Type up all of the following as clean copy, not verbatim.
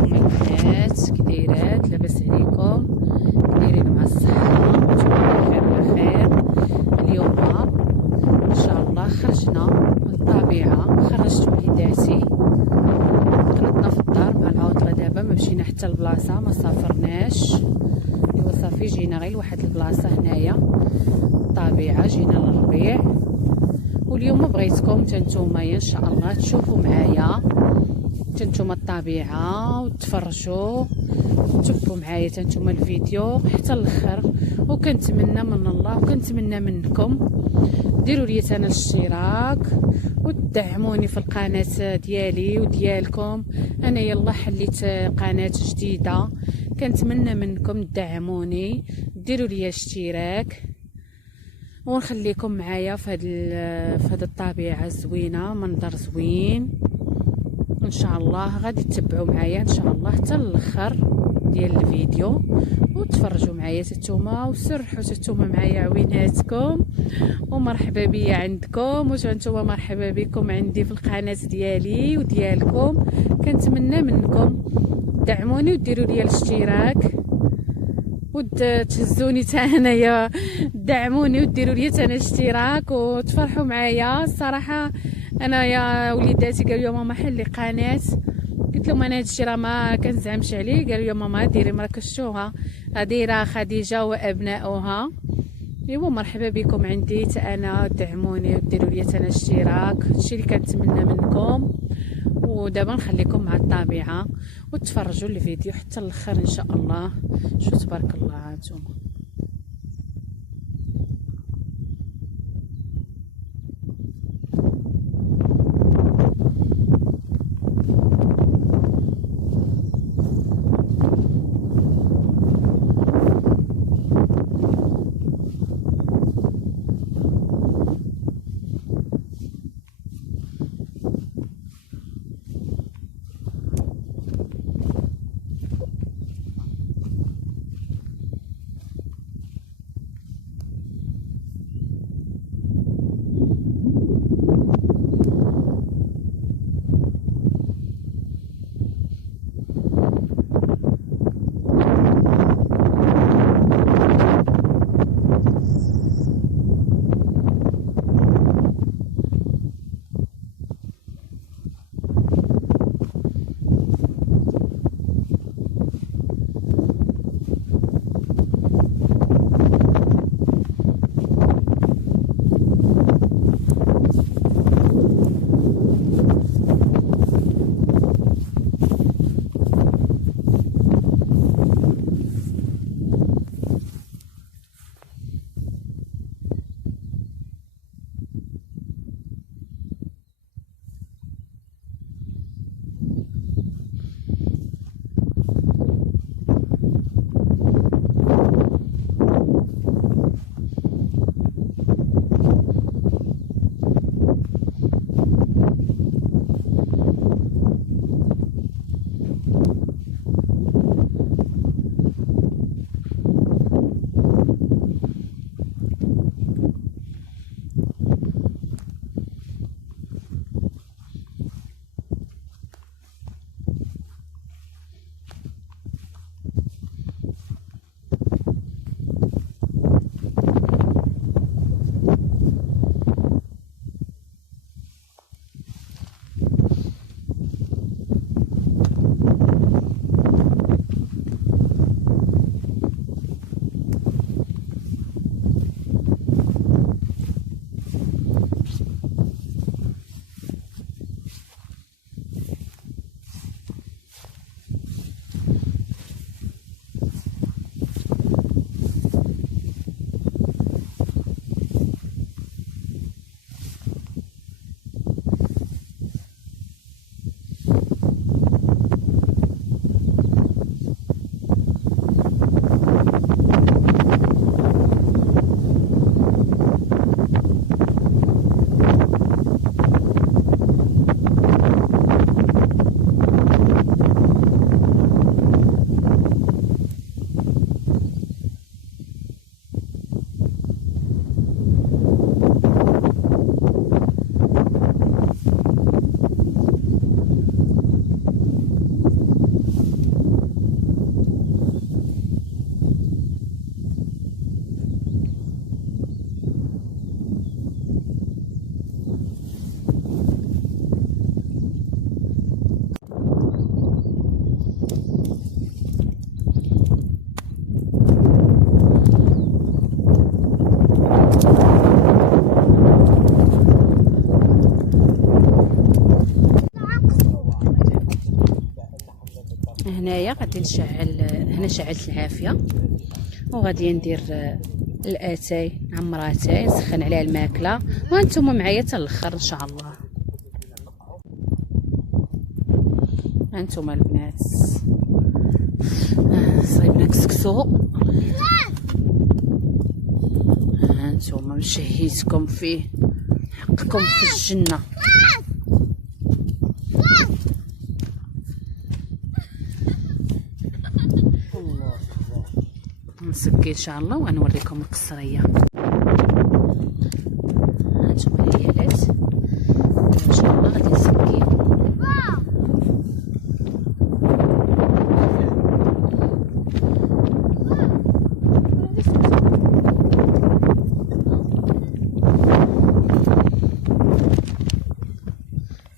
هما البنات كي دايرات؟ لاباس عليكم؟ دايرين مع الصحة؟ نتوما بخير على خير. اليوم ان شاء الله خرجنا للطبيعة، خرجت وليداتي قنطنا في الدار مع العوطلة. دابا ما مشينا حتى البلاصة، ما سافرناش، ايوا صافي جينا غير لواحد البلاصة هنايا الطبيعة، جينا للربيع. واليوم بغيتكم نتوما ان شاء الله تشوفوا معايا نتوما الطبيعه وتفرجوا وتبقوا معايا نتوما الفيديو حتى الاخر. وكنتمنى من الله وكنتمنى منكم ديروا لي انا الاشتراك وتدعموني في القناه ديالي وديالكم. انا يلا حليت قناه جديده، كنتمنى منكم تدعموني، ديروا لي اشتراك ونخليكم معايا في هاد الطبيعه الزوينه، منظر زوين ان شاء الله. غادي تتبعوا معايا ان شاء الله حتى الاخر ديال الفيديو وتفرجوا معايا نتوما وسرحوا نتوما معايا عويناتكم. ومرحبا بيا عندكم وانتوما مرحبا بكم عندي في القناه ديالي وديالكم. كنتمنى منكم دعموني وديروا لي الاشتراك وتهزوني تا انايا، دعموني وديروا لي تا الاشتراك وتفرحوا معايا. الصراحه انا يا وليداتي قالوا لي ماما حلي قناه، قلت لهم انا هادشي راه ما كنزعمش عليه. قالوا لي ماما ديري مراكشوها دايره خديجه وابناؤها. ايوا مرحبا بكم عندي تا انا، دعموني وديروا لي تا الاشتراك، هادشي اللي كنتمنى منكم. ودابا نخليكم مع الطبيعه وتفرجوا الفيديو حتى الاخر ان شاء الله. شو تبارك الله هانتوما. هنايا غادي نشعل. هنا شعلت العافيه وغادي ندير الاتاي نعمر اتاي نسخن عليها الماكله وانتم معايا حتى الاخر ان شاء الله. هانتوما البنات صايبنا كسكسو، هانتوما مشهيتكم فيه حقكم في الجنه. نسكي ان شاء الله ونوريكم القصريه. هانتوما العيالات ان شاء الله غادي نسكي.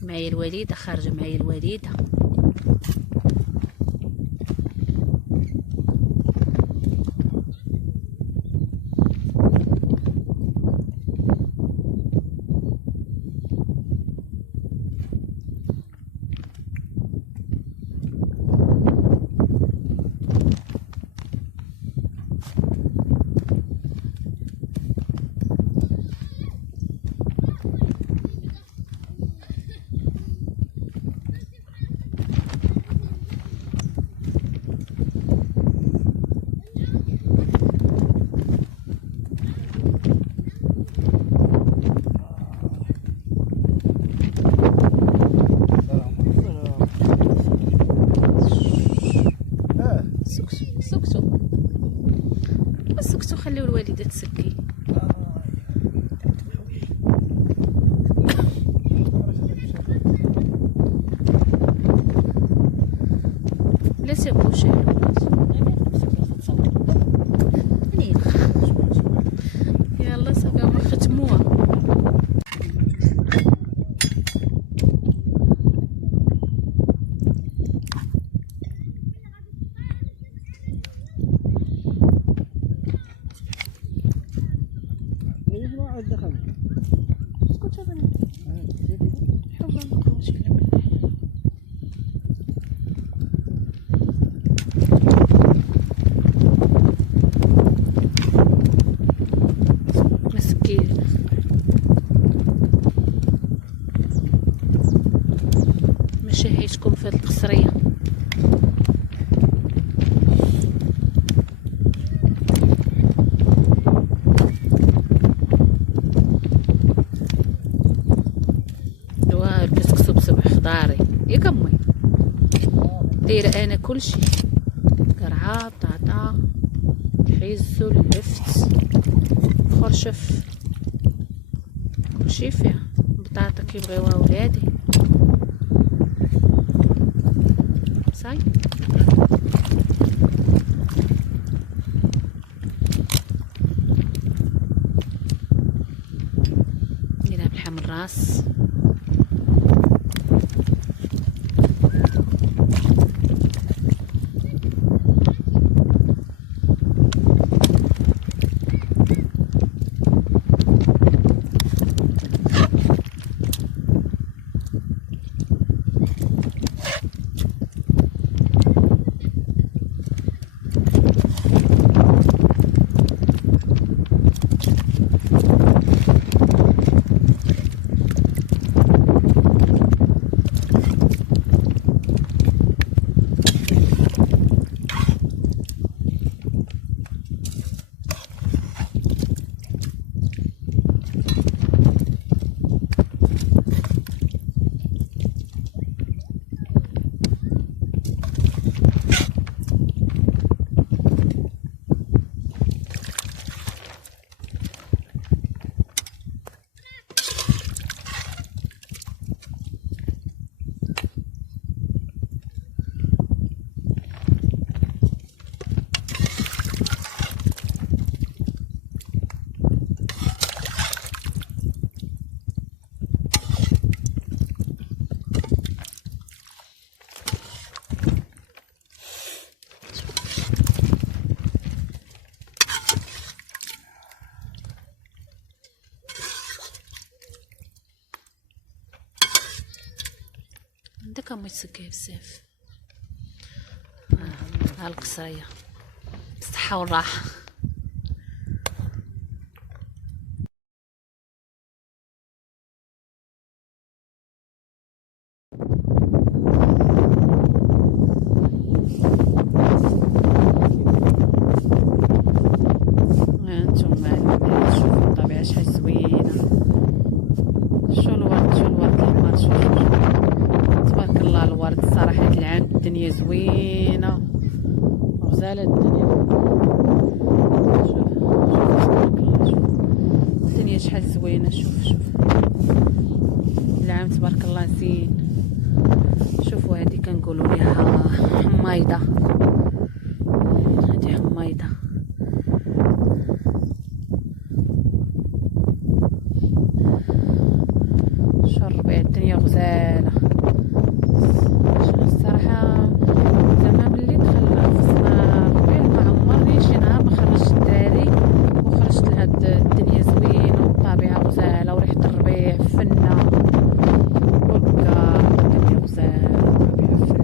معايا الوالده خارجه، معايا الوالده. سكتو خليو الوالده تسكي. لا سيبوش يلا صافي هما ختموها. مشاهيتكم في هذه القصريه. الكسكسو بسبع خضاري ياك امي دايره انا كلشي قرعه بطاطا حيزو اللفت خرشف كلشي فيها. بطاطا كيبغيوها ولادي صاي. نديرها بلحم الراس. عندك امي تسكيه بزاف. القصرية بالصحة والراحة. هانتوما شوفوا الطبيعة شحال زوينة. شو الورد الأحمر، شوفوا تبارك الله الورد. الصراحة هاد العام الدنيا زوينة وغزالة الدنيا. شوف تبارك الله، شوف الدنيا شحال زوينة. شوف العام تبارك الله زين. شوفوا هادي كنقولوا ليها حمايضة، هادي حمايضة. شو الربيع الدنيا غزالة الصراحة. زعما ملي دخل فصل الربيع ما عمرني شي نهار ما خرجت الدراري وخرجت لهاد الدنيا زوينة والطبيعة غزالة وريحة الربيع فنة والبقار. الدنيا غزالة الطبيعة فنة.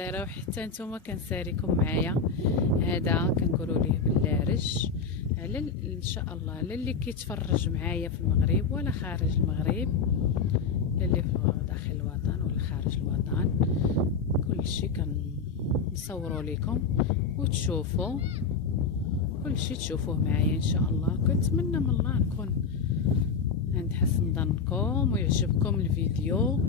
كنسارة وحتى نتوما كنساريكم معايا. هذا كنقولوا ليه باللارج على ان شاء الله على اللي كيتفرج معايا في المغرب ولا خارج المغرب، اللي في داخل الوطن ولا خارج الوطن، كل شيء كنصوروا لكم وتشوفوا كل شيء تشوفوه معايا ان شاء الله. كنتمنى من الله نكون عند حسن ظنكم ويعجبكم الفيديو.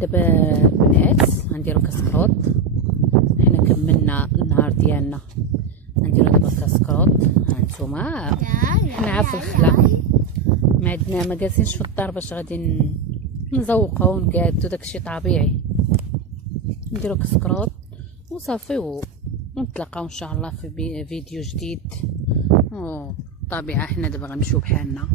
دابا البنات غنديرو كسكروط. حنا كملنا النهار ديالنا نديرو دابا كاسكروط. هانتوما حنا في الخلا، ما عندنا، ما جالسينش في الدار باش غادي نزوقو ونقادو، داكشي طبيعي. نديرو كاسكروط وصافي ونتلاقاو ان شاء الله في فيديو جديد. الطبيعه حنا دابا غنمشيو بحالنا.